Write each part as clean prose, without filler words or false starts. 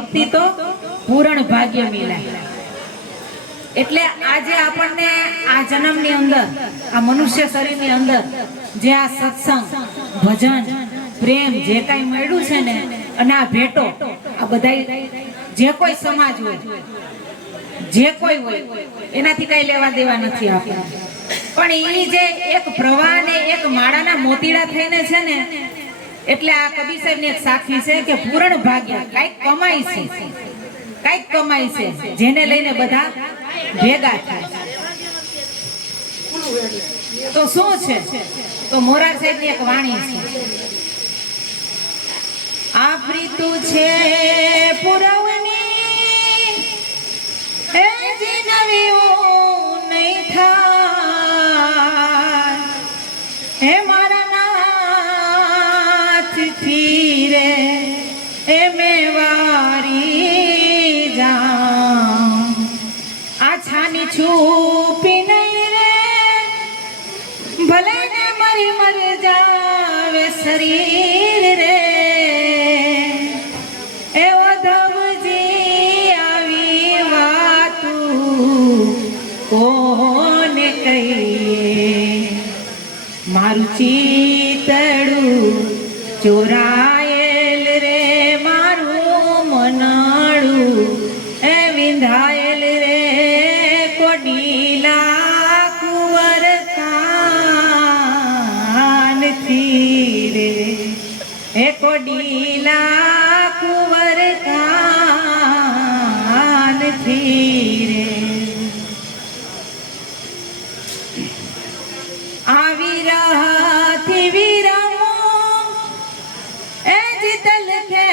ભક્તિ તો પૂરણ ભાગ્ય મિલાય। એટલે આજે આપણને આ જન્મની અંદર આ મનુષ્ય શરીરની અંદર જે આ સત્સંગ ભજન પ્રેમ જે કાંઈ મળ્યું છે ને અને આ ભેટો આ બધા જે કોઈ સમાજ હોય જે કોઈ હોય એનાથી કઈ લેવા દેવા નથી આપણે, પણ એ જે એક પ્રવાહ ને એક માળાના મોતીડા થઈને છે ને એટલે આ કબીર સાહેબ ની એક સાક્ષી છે કે પૂરણ ભાગ્ય કઈક કમાઈ છે, કઈક કમાઈ છે જેને લઈને બધા ભેગા થાય। તો શું છે? તો મોરાર સાહેબ ની એક વાણી છે, આપણી તું છે પુરવની એ જે નવી નહીં થાય હે મારા નાથ ફીરે એ મેવારી જાઉં આ છાની છુપી નહીં રે ભલે ને મરી મર જાવે શરીર રે એવો ધવજી આવી વાતું કોને કહીએ મારું ચિતડું ચોરાયેલ રે મારું મનાળું એ વિંધાયેલ રે કોડીલા કુંવર કાનથી રે એ કોડીલા કુંવર કાનથી રે આવી રહતી વિરમો એ જીતલ કે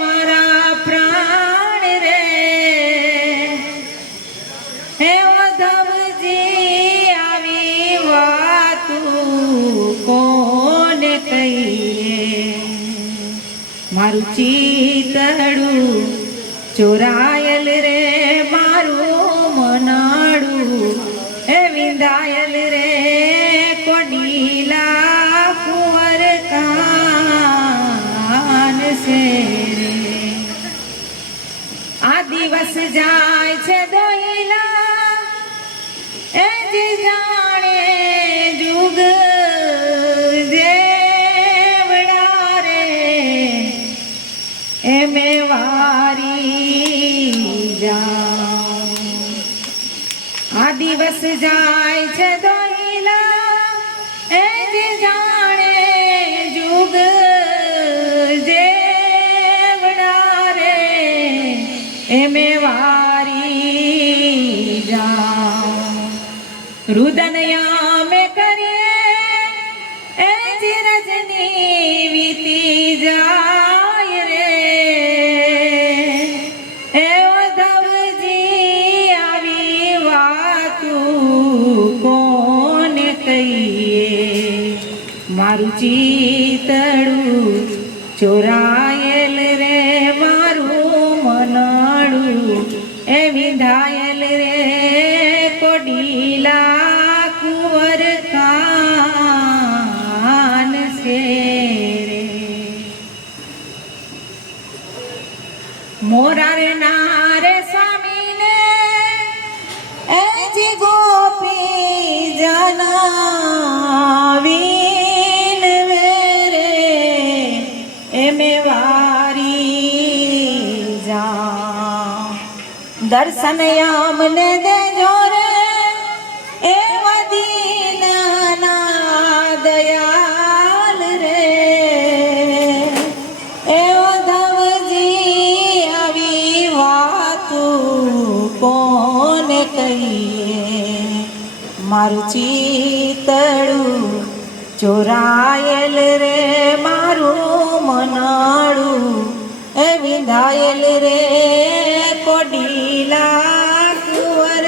મારા પ્રાણ રે હે ઉદ્ધવજી આવી વાતું કોને કહીએ મારું ચિતડું ચોરાયેલ રે મારું મનાડું એ વિંધાયેલ રે કોડીલા કુંવર કાન છે રે આ દિવસ જાય છે દોયલા એ જે જાણે જુગ જેવડા રે એ મેવારી જાઉં આ દિવસ જાય છે દોયલા એ જે જાણે જુગ જેવડા રે એ મેવારી જાઉં રુદનયા મેં કરીએ એ જે રજની વીતી જાય રે એ ઉદ્ધવજી આવી વાતું કોને કહીએ મારું ચિતડું ચોરાયેલ રે મારું મનાડું એ વિંધાયેલ રે કોડીલા કુંવર કાન છે રે મોરાર નારે સ્વામીને એ જે ગોપી જનાવીન વેરે એ મેવારી જા દર્શન અમને દેજો રે એ દીનના દયાલ રે એ ઉદ્ધવજી આવી વાતું કોને કહીએ મારું ચિતડું ચોરાયેલ રે મારું મનાડું એ વિંધાયેલ રે કોડીલા કુંવર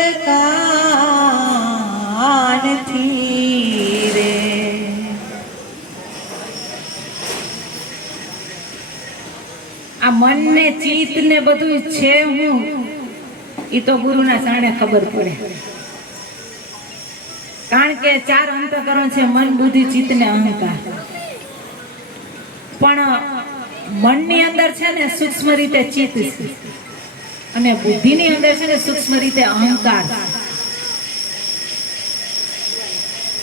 કાનથી રે આ મન ને ચિત્ત ને બધું છે હું એ તો ગુરુના સાણે ખબર પડે, કારણ કે ચાર અંતઃકરણ છે મન બુદ્ધિ ચિત્ત ને અહંકાર, પણ મનની અંદર છે ને સૂક્ષ્મ રીતે ચિત્ત છે અને બુદ્ધિની અંદર છે ને સૂક્ષ્મ રીતે અહંકાર.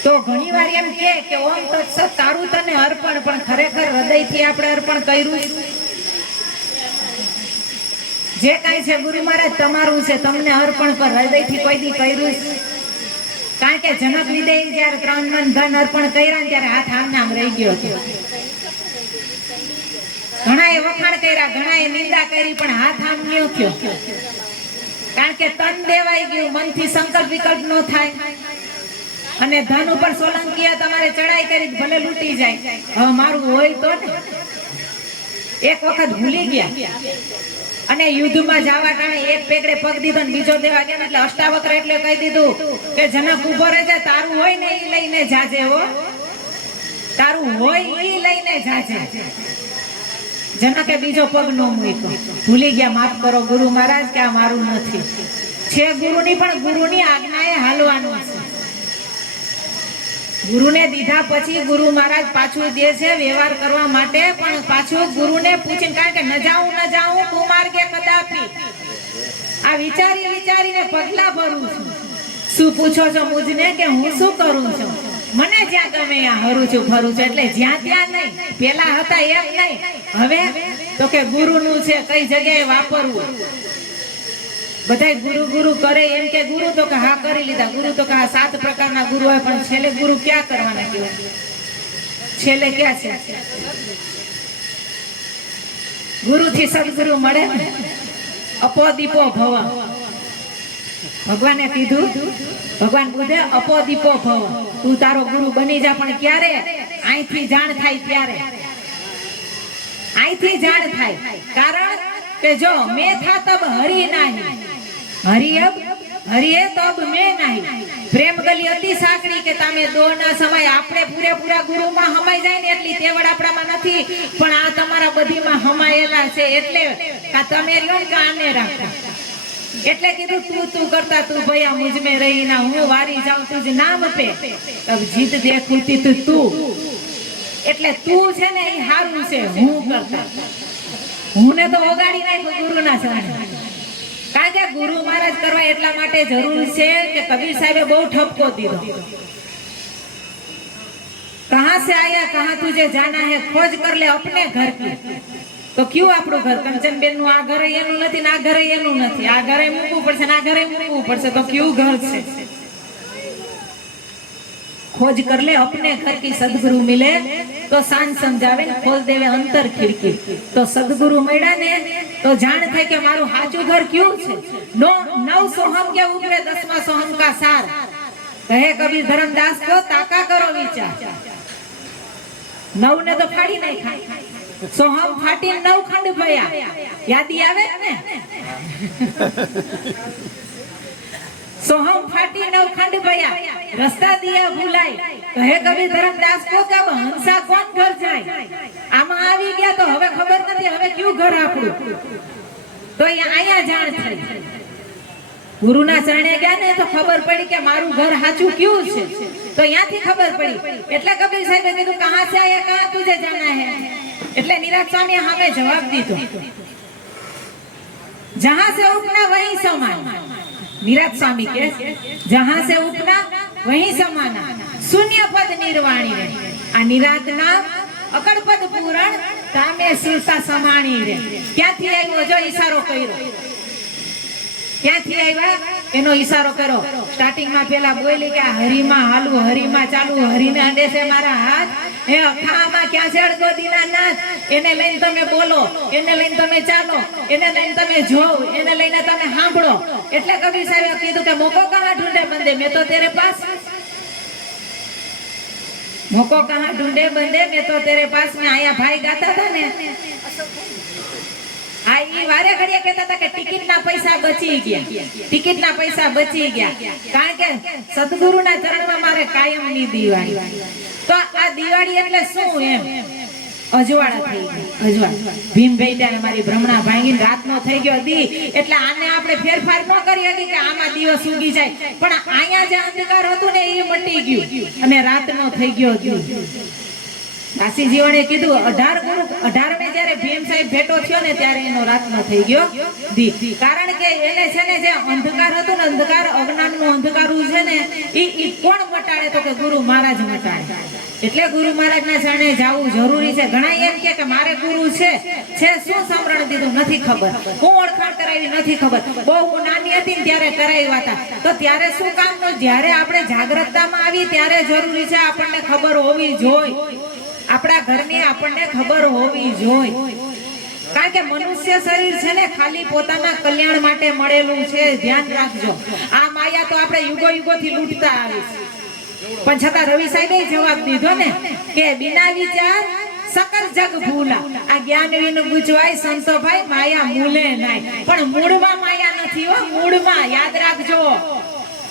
તો ઘણી વાર એમ કે ઓમ તત્સત તારું તને અર્પણ, પણ ખરેખર હૃદયથી આપણે અર્પણ કર્યું. જે કાંઈ છે ગુરુ મહારાજ તમારું છે, તમને અર્પણ પર હૃદયથી કોઈ દી કર્યું. કારણ કે જનક લીધે જયારે 3 મન ધન અર્પણ કર્યા ને ત્યારે હાથ આમ રહી ગયો હતો. ઘણા એ વખાણ કર્યા, ઘણા એ નિંદા કરી, પણ હાથ આમ ન થયો. કારણ કે તન દેવાઈ ગયું, મનથી સંકલ્પ વિકલ્પ ન થાય. અને ધન ઉપર સોલંકીયા તમારે ચડાઈ કરી ભલે લૂંટી જાય, હવે મારું હોય તો ને. એક વખત ભૂલી ગયા અને યુદ્ધમાં જવા ટાણે એક પેકડે પગ દીધો ને બીજો દેવા ગયા, એટલે અષ્ટાવક્ર એટલે કહી દીધું કે જનક ઉભો રહેજે, તારું હોય ને ઈ લઈને જાજે. હો, તારું હોય ઈ લઈને જાજે. જનકે બીજો પગ નો મૂક્યો, ભૂલી ગયા. માફ કરો ગુરુ મહારાજ કે આ મારું નથી. છે ગુરુની, પણ ગુરુની આજ્ઞાએ હાલવાનું છે. ગુરુને દીધા પછી ગુરુ મહારાજ પાછું દે છે વ્યવહાર કરવા માટે, પણ પાછું ગુરુને પૂછીને. કારણ કે ન જાઉં કુમાર્ગે કદાપી. આ વિચારીને પગલા ભરું છું. શું પૂછો છો મુજને કે હું શું કરું છું? મને જ્યાં ગમે ત્યાં હરું છું, ફરું છું. એટલે જ્યાં ત્યાં નહીં, પેલા હતા એમ નહીં. હવે તો કે ગુરુનું છે, કઈ જગ્યાએ વાપરવું. બધા ગુરુ ગુરુ કરે એમ કે ગુરુ તો કે હા કરી લીધા. ગુરુ તો કે હા 7 પ્રકારના ગુરુ હોય, પણ છેલ્લે ગુરુ ક્યાં કરવાના કહેવાય? છેલ્લે ક્યાં છે? ગુરુ થી સદગુરુ મળે ને. અપો દીપો ભવ. ભગવાને કીધું, ભગવાન બુદ્ધે અપો દીપો ભવ, તું તારો ગુરુ બની જા. પણ ક્યારે? અહીંથી જાણ થાય ત્યારે. અહીંથી જાણ થાય. કારણ કે જો મેં થા તબ હરી નહીં, હરિએ તબ મેં નહીં. પ્રેમ ગલી અતિ સાંકડી કે તમે દો ના સમાય. આપણે પૂરેપૂરા ગુરુમાં હમાઈ જાય ને એટલી તેવડ આપણામાં નથી, પણ આ તમારા બધીમાં હમાયેલા છે. એટલે તમે રહ્યો કે આને રાખો. એટલે કીધું તું કરતા તું ભૈયા મુझ में रही ना, હું વારી જાઉં તુજ નામ પે તબ જીત દેખુતી તું. એટલે તું છે ને એ હારું છે. હું કરતા હું ને તો ઓગાડી નાખ્યો ગુરુના ચરણે. કારણ કે ગુરુ મહારાજ કરવા એટલા માટે જરૂર છે કે કબીર સાહેબે બહુ ઠપકો દીધો. कहां से आया कहां तुझे जाना है, खोज कर ले अपने घर की. તો ક્યું આપણું ઘર? કંચનબેન નું આ ઘરે એનું નથી ને આ ઘરે એનું નથી. આ ઘરે મૂકવું પડશે ને આ ઘરે મૂકવું પડશે. તો ક્યું ઘર છે? खोज कर ले अपने घर की. सदगुरु मिले तो सांझ समझावे ने खोल देवे अंतर खिड़की. तो सदगुरु મળ્યા ને તો જાણ થાય કે મારું સાચું ઘર ક્યું છે. 9 सोहम के ऊपरे 10वां सोहम का सार. કહે કબીર ધરમદાસ को ताका करो विचार. 9 ને તો ફાડી નાખ્યા. સોહમ ફાટી 9 ખંડ ભયા. યાદી આવે ને? सोहम फाटी 9 खंड भया, रास्ता दिया भूलाई. कहे कबीर धर्मदास को कब हंसा कोण घर जाए. આમાં આવી ગયા તો હવે ખબર નથી હવે કયું ઘર આપણું. તો અહીંયા જાણ થઈ. ગુરુના ચરણે ગયા ને તો ખબર પડી કે મારું ઘર સાચું કયું છે. તો અહીંયાથી ખબર પડી. એટલે કબીર સાહેબે કીધું કહાં સે આયા કહાં તુજે જાના હે. એટલે નિરાજ સ્વામી સામે જવાબ દીધો, જહાં સે ઉપના વહીં સમાન. निराज स्वामी के जहां से उपना वहीं समाना. शून्य पद निर्वाणी रे. आ निरात नाम अकड़ पद पूरण तामे शिरसा समाणी रे. क्यांथी आव्यो? जो ઈશારો કર્યો. ક્યાંથી આવ્યા એનો ઈશારો કર્યો. સ્ટાર્ટિંગ માં પેલા બોલી કે હરીમાં હાલું, હરીમાં ચાલુ, હરીને અંડે છે મારા હાથ. હે અખામાં ક્યાં છે અડગો દીનાનાથ. એને લઈને તમે બોલો, એને લઈને તમે ચાલો, એને લઈને તમે જોવો, એને લઈને તમે સાંભળો. એટલે કબીર સાહેબે કીધું કે મોકો કહાં ઢૂંઢે બંદે મેં તો તેરે પાસ. મોકો કહાં ઢૂંઢે બંદે મેં તો તેરે પાસ. में आया भाई गाता था ने આ ઈ વારે ઘડીએ કહેતા હતા કે ટિકિટના પૈસા બચી ગયા, ટિકિટના પૈસા બચી ગયા. કારણ કે સદગુરુના ચરણમાં મારે કાયમની દિવાળી. તો આ દિવાળી એટલે શું? એમ અજવાળા થઈ ગયા. અજવાળા ભીમભાઈ ત્યાં મારી ભ્રમણા ભાંગીને રાતનો થઈ ગયો દી. એટલે આને આપણે ફેરફાર ન કરી હતી કે આમાં દિવસ ઉગી જાય. પણ અહીંયા જે અંધકાર હતું ને એ મટી ગયું અને રાતનો થઈ ગયો દી. કાશી જીવણે કીધું 18 જયારે ભીમ સાહેબ ભેટો થયો ને ત્યારે એનો રાતનો થઈ ગયો દી. કારણ કે એને છે ને જે અંધકાર હતું ને, અંધકાર અજ્ઞાનનું અંધકારું છે ને, ઈ કોણ મટાડે તો કે ગુરુ મહારાજ મટાડે. એટલે ગુરુ મહારાજના શરણે જવું જરૂરી છે. ઘણા એમ કે મારે ગુરુ છે શું સમરણ દીધું નથી ખબર, હું ઓળખાણ કરાવી નથી ખબર, બહુ હું નાની હતી ને ત્યારે કરાવ્યા હતા. તો ત્યારે શું કામનું? જ્યારે આપણે જાગૃતતામાં આવી ત્યારે જરૂરી છે આપણને ખબર હોવી જોઈએ. આપણા ઘરની આપણને ખબર હોવી જોઈએ. કારણ કે મનુષ્ય શરીર છે ને ખાલી પોતાના કલ્યાણ માટે મળેલું છે. ધ્યાન રાખજો. આ માયા તો આપણે યુગો યુગોથી લૂંટતા આવી, પણ છતાં રવિ સાહેબે જવાબ દીધો ને કે બિના વિચાર સકલ જગ ભૂલા. આ જ્ઞાન વિનું ગુજવાય સંતો ભાઈ, માયા મૂલે નહીં. પણ મૂળમાં માયા નથી હો, મૂળમાં. યાદ રાખજો.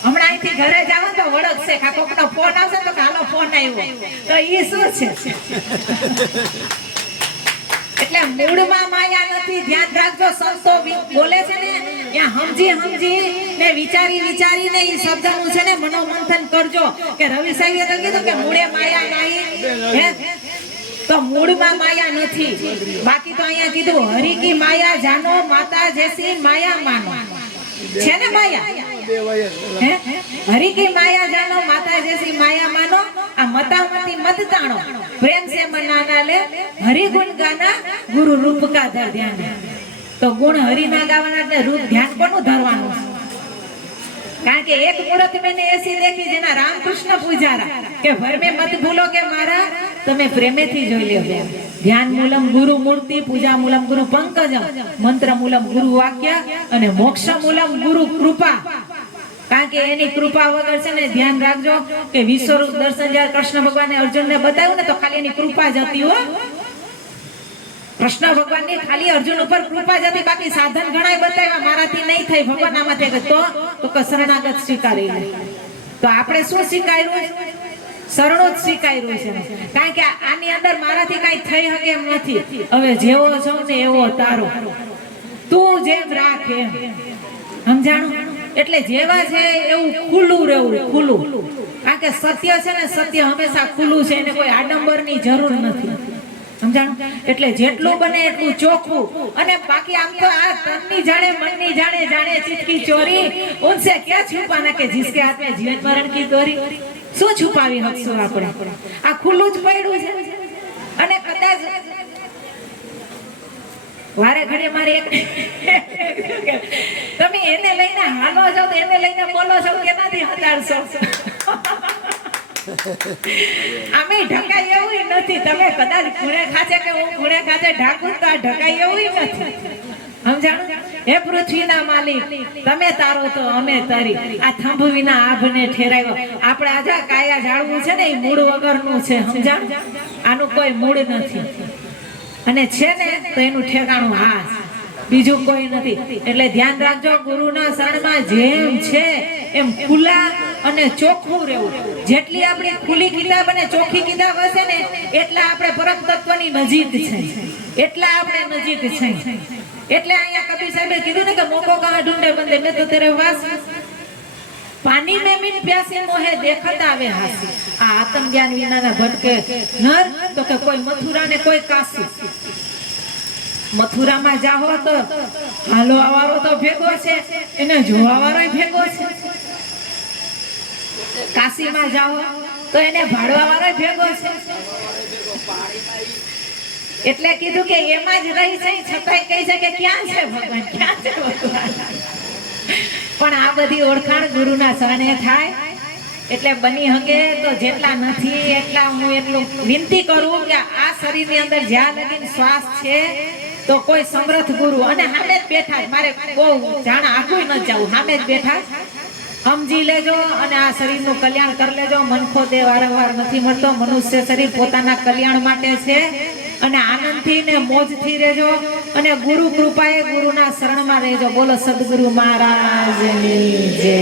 હમણાં અહીંથી ઘરે જાવ તો વળગશે, કોકનો ફોન આવશે તો હાલો ફોન આવ્યો, તો ઈ શું છે? એટલે મૂળમાં માયા નથી. ધ્યાન રાખજો. સંતો બોલે છે ને ત્યાં સમજી ને વિચારી ને ઈ શબ્દનું છે ને મનોમંથન કરજો. કે રવિ સાહેબે તો કીધું કે મૂળે માયા નહીં, હે તો મૂળમાં માયા નથી. બાકી તો અહીંયા કીધું હરિ કી માયા જાનો, માતા જૈસી માયા માનો. છે ને માયા? હરિ કી માયા જાનો, માતા જૈસી માયા માનો. આ મતામતી મત તાણો, પ્રેમ से मनाना ले, हरि गुण गाना, गुरु रूप का धर ध्यान. તો ગુણ હરિ ના ગાવાના એટલે રૂપ ધ્યાન કોનું ધરવાનું? કારણ કે એક મૂર્ત મેને એસી દેખી જેના રામકૃષ્ણ પૂજારા કે ભર મે મત ભૂલો કે મારા, તમે પ્રેમેથી જોઈ લ્યો. ધ્યાન મૂલમ ગુરુ મૂર્તિ, પૂજા મૂલમ ગુરુ પંકજમ, મંત્ર મૂલમ ગુરુ વાક્ય અને મોક્ષ મૂલમ ગુરુ કૃપા. કારણ કે એની કૃપા વગર છે ને, ધ્યાન રાખજો કે વિશ્વરૂપ દર્શન જ્યારે કૃષ્ણ ભગવાને અર્જુનને બતાવ્યું ને તો ખાલી એની કૃપા જ હતી હો. કૃષ્ણ ભગવાનની ખાલી અર્જુન ઉપર કૃપા જ હતી, બાકી સાધન ઘણાય બતાવ્યા, મારાથી નહીં થઈ, ભગવાન આમાંથી તો શરણાગત સ્વીકારી લે. તો આપણે શું સ્વીકાર્યું? શરણો જ સ્વીકાર્યું છે. કારણ કે આની અંદર મારાથી કઈ થઈ શકે એમ નથી. હવે જેવો છો ને એવો તારો, તું જેમ રાખ એમ. સમજાણું? એટલે જેવા છે એવું ખુલ્લું રહેવું, ખુલ્લું. કારણ કે સત્ય છે ને, સત્ય હંમેશા ખુલ્લું છે, એને કોઈ આડંબરની જરૂર નથી. સમજાણું? એટલે જેટલું બને એટલું ચોખ્ખું. અને બાકી આમ તો આ તનની જાણે મનની જાણે જાણે ચિતકી ચોરી, ઉનસે ક્યાં છુપાના કે जिसके हाथ में जीवन मरण की दोरी. શું છુપાવી હકશું આપણે? આ ખુલ્લું જ પડ્યું છે. અને કદાચ વારે ઘડીએ મારે એક તમે એને લઈને હાલો છો તો એને લઈને બોલો છો કેનાથી હટાડશો? આમે ઢકાય એવું નથી. તમે કદાચ ખૂણે ખાચે કે હું ખૂણે ખાચે ઢાકું તો આ ઢકાય એવું નથી. સમજાણું? હે પૃથ્વીના માલિક, તમે તારો તો અમે તારી. આ થંભ વિના આભને ઠેરાયો. આપણે આજા કાયા જાળવું છે ને એ મૂળ વગરનું છે. સમજાણું? આનું કોઈ મૂળ નથી. અને છે ને તો એનું ઠેકાણું હા, બીજું કોઈ નથી. એટલે ધ્યાન રાખજો, ગુરુના શરણમાં જેમ છે એમ ખુલ્લા અને ચોખ્ખું રહેવું. જેટલી આપણી ખુલ્લી કિતાબ અને ચોખ્ખી કિતાબ હશે ને એટલા આપણે પરમ તત્વની નજીક છે, એટલા આપણે નજીક છે. એટલે અહીંયા કબીર સાહેબે કીધું ને કે મોકો કહા ઢૂંઢે બંદે મેં તો તેરે વાસ, પાણી में मीन प्यासे मोहे देखत आवे हासी. આ આત્મ જ્ઞાન વિનાના ભટકે નર તો કે કોઈ મથુરા ને કોઈ કાશી. મથુરામાં જાઓ તો હાલો આવારો તો ભેગો છે, એને જોવા વાળો ભેગો છે. કાશીમાં જાઓ તો એને ભાડવા વાળો ભેગો છે. એટલે કીધું કે એમાં જ રહી છે, છતાંય કહી છે કે ક્યાં છે ભગવાન, ક્યાં છે ભગવાન. પણ આ બધી ઓળખાણ ગુરુના શરણે થાય. એટલે બની હકે તો જેટલા નથી એટલા હું એટલું વિનંતી કરું કે આ શરીરની અંદર જ્યાં લગીન શ્વાસ છે તો કોઈ સમર્થ ગુરુ અને સામે જ બેઠા, મારે બહુ જાણ આખું ન જવું, સામે જ બેઠા સમજી લેજો અને આ શરીરનું કલ્યાણ કરી લેજો. મનખો દે વારંવાર નથી મળતો. મનુષ્ય શરીર પોતાના કલ્યાણ માટે છે. અને આનંદથી ને મોજથી રહેજો અને ગુરુ કૃપાએ ગુરુના શરણમાં રહેજો. બોલો સદગુરુ મહારાજની જય.